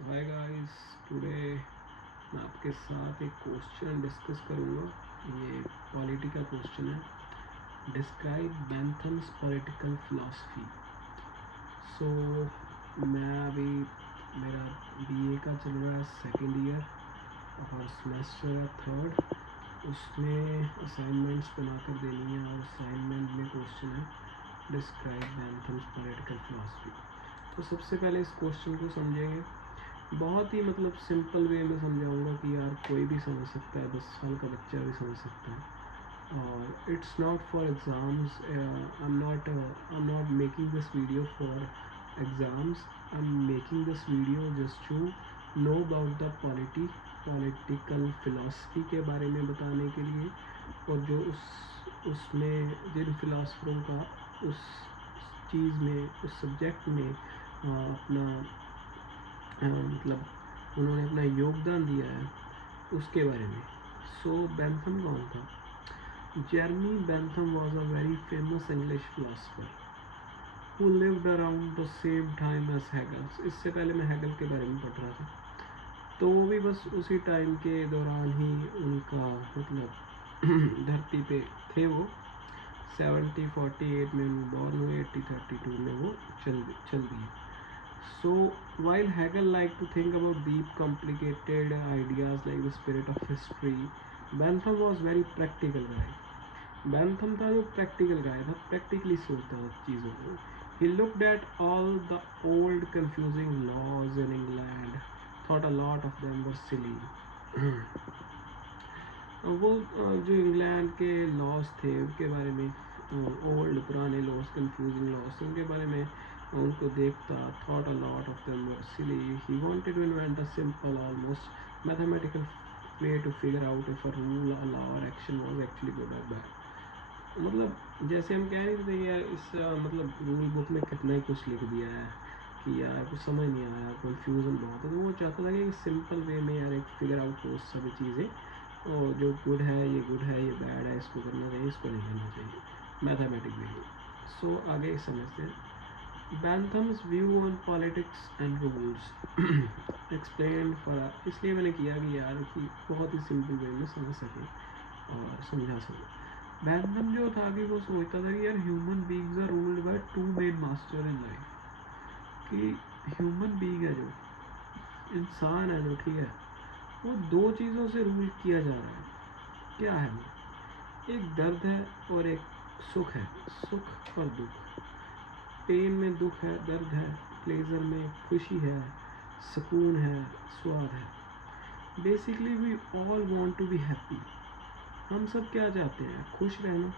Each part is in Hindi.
सो हाय गाइस, टुडे मैं आपके साथ एक क्वेश्चन डिस्कस करूँगा। ये पॉलिटी का क्वेश्चन है। Describe Bentham's political philosophy. So मैं अभी मेरा बीए का चल रहा है सेकेंड ईयर और सेमेस्टर है थर्ड। उसमें असाइनमेंट्स बनाकर देनी है और असाइनमेंट में क्वेश्चन है डिस्क्राइब बेंथम्स पॉलिटिकल फिलॉसफी। तो सबसे पहले इस क्वेश्चन को समझेंगे। बहुत ही मतलब सिंपल वे में समझाऊंगा कि यार कोई भी समझ सकता है, 10 साल का बच्चा भी समझ सकता है। और it's not for exams. I am not making this video for exams. I am making this video just to know about the political philosophy के बारे में बताने के लिए, और जो उसमें जिन फिलासफरों का उस चीज़ में, उस सब्जेक्ट में अपना मतलब उन्होंने अपना योगदान दिया है उसके बारे में। सो बेंथम कौन था? Jeremy Bentham was a very famous English philosopher who lived around the same time as Hegel. इससे पहले मैं हैगल के बारे में पढ़ रहा था, तो वो भी बस उसी टाइम के दौरान ही उनका मतलब धरती पे थे। वो 1748 में बॉर्न हुए, 1832 में वो चल दिए। So while Hegel liked to think about deep, complicated ideas like the spirit of history, Bentham was very practical guy. Bentham था जो practical guy था, practically सोचता था चीज़ों को. He looked at all the old confusing laws in England, thought a lot of them were silly. वो जो इंग्लैंड के लॉज थे उनके बारे में, ओल्ड पुराने लॉज, कंफ्यूजिंग लॉज, उनके बारे में उनको देखता, thought a lot of them were silly. He wanted to invent a simple almost mathematical way to figure out if a rule, a law or action was actually good or bad. मतलब जैसे हम कह रहे थे यार, इस मतलब रूल बुक में कितना ही कुछ लिख दिया है कि यार कुछ समझ नहीं आया, कन्फ्यूज़न बहुत है. तो वो चाहता था कि सिंपल वे में यार एक फिगर आउट हो सभी चीज़ें, और जो गुड है ये गुड है, ये बैड है, इसको करना चाहिए, इसको नहीं करना चाहिए, मैथमेटिक वे. सो आगे समझते हैं. Bentham's view on politics and rules explained for. इसलिए मैंने किया कि यार कि बहुत ही सिंपल वे में समझ सके और समझा सके. Bentham जो था कि वो सोचता था कि यार human beings are ruled by two main master in life. कि ह्यूमन बीइंग है, जो इंसान है जो, ठीक है, वो दो चीज़ों से रूल किया जा रहा है. क्या है वो? एक दर्द है और एक सुख है. सुख और दुख. पेन में दुख है, दर्द है. प्लेजर में खुशी है, सुकून है, स्वाद है. Basically we all want to be happy. हम सब क्या चाहते हैं? खुश रहना.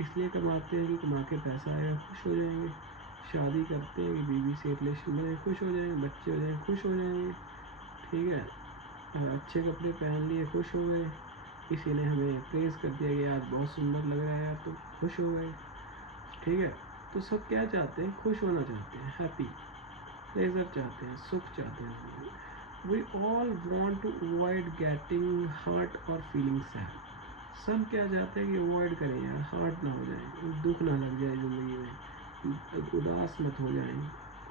इसलिए कमाते हैं कि कमा के पैसा आएगा, खुश हो जाएंगे. शादी करते हैं कि बीवी से रिलेशन बने, खुश हो जाएंगे. बच्चे हो जाएंगे, खुश हो जाएंगे. ठीक है. अच्छे कपड़े पहन लिए, खुश हो गए. किसी ने हमें प्रेज़ कर दिया कि आज बहुत सुंदर लग रहा है यार, तो खुश हो गए. ठीक है. तो सब क्या चाहते हैं? खुश होना चाहते हैं, हैप्पी. प्लेजर चाहते हैं, सुख चाहते हैं. We all want to avoid getting hurt और फीलिंग सैड. सब क्या चाहते हैं कि अवॉइड करें यार, हर्ट ना हो जाए, दुख ना लग जाए ज़िंदगी में, उदास मत हो जाए.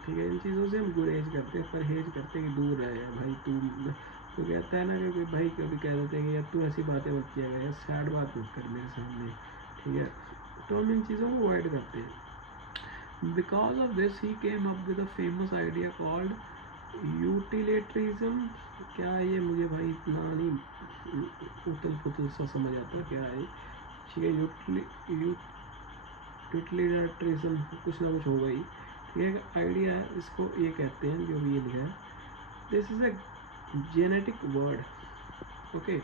ठीक है. इन चीज़ों से हम गुरेज करते हैं, परहेज करते हैं कि दूर रहे भाई. तू कहता है ना कि भाई, कभी कह देते हैं कि यार तू ऐसी बातें मत किया कर, यार सैड बात मत कर मेरे सामने. ठीक है. तो हम इन चीज़ों को अवॉइड करते हैं. Because of this, he came up with a famous idea called utilitarianism. क्या है ये? मुझे भाई इतना नहीं उतल पुतल सा समझ आता क्या है. ठीक है. यूटिलिटेरिज्म कुछ ना कुछ होगा ही. ठीक है. आइडिया है, इसको ये कहते हैं, जो भी ये लिखा है. This is a genetic word. Okay.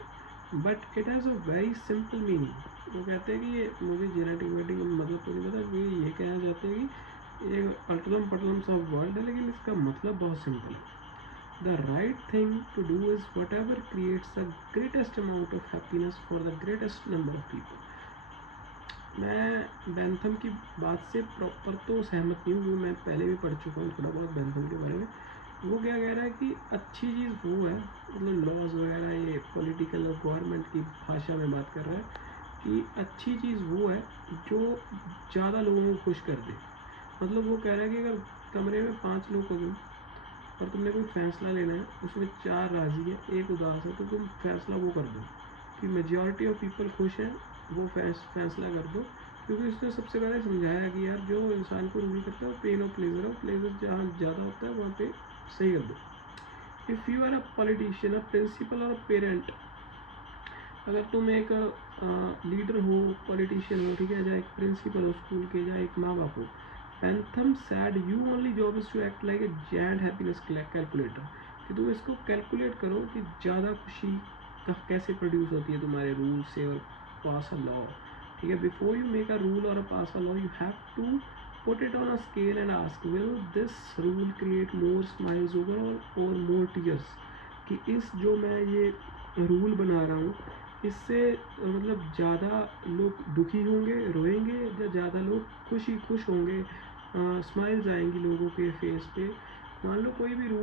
But it has a very simple meaning. वो कहते हैं कि ये मुझे जेनेटिक वेटिक मतलब तो नहीं पता. ये कहना चाहते हैं कि ये अटलम पटलम सा वर्ड है, लेकिन इसका मतलब बहुत सिंपल है. The right thing to do is whatever creates the greatest amount of happiness for the greatest number of people. मैं बेंथम की बात से प्रॉपर तो सहमत नहीं हूँ, क्योंकि मैं पहले भी पढ़ चुका हूँ थोड़ा बहुत बेंथम के बारे में. वो क्या कह रहा है कि अच्छी चीज़ वो है, मतलब लॉज वगैरह, ये पॉलिटिकल और गवर्नमेंट की भाषा में बात कर रहा है कि अच्छी चीज़ वो है जो ज़्यादा लोगों को खुश कर दे. मतलब वो कह रहा है कि अगर कमरे में 5 लोग हो गए और तुमने कोई फैसला लेना है, उसमें 4 राज़ी है, 1 उदास है, तो तुम फैसला वो कर दो कि मेजॉरिटी ऑफ पीपल खुश है, वो फैसला कर दो। क्योंकि उसने सबसे पहले समझाया कि यार जो इंसान को रूल करता है वो पेन और प्लेजर है, प्लेजर जहाँ ज़्यादा होता है वहाँ पे सही कर दो। If you are a politician, a principal or parent, अगर तुम एक लीडर हो, पॉलिटिशियन हो, ठीक है, या एक प्रिंसिपल हो स्कूल के, या एक माँ बाप हो, Bentham said you only job is to act like a giant happiness calculator, कि तुम इसको कैलकुलेट करो कि ज़्यादा खुशी का कैसे प्रोड्यूस होती है तुम्हारे रूल से, और पास अ लॉ, ठीक है। Before you make a rule or pass a law, you have to put it on a scale and ask, will this rule create more smiles over or more tears, कि इस जो मैं ये रूल बना रहा हूँ, इससे मतलब ज़्यादा लोग दुखी होंगे, रोएंगे, या ज़्यादा लोग खुश होंगे, स्माइल्स आएंगी लोगों के फेस पे। मान लो कोई भी रूल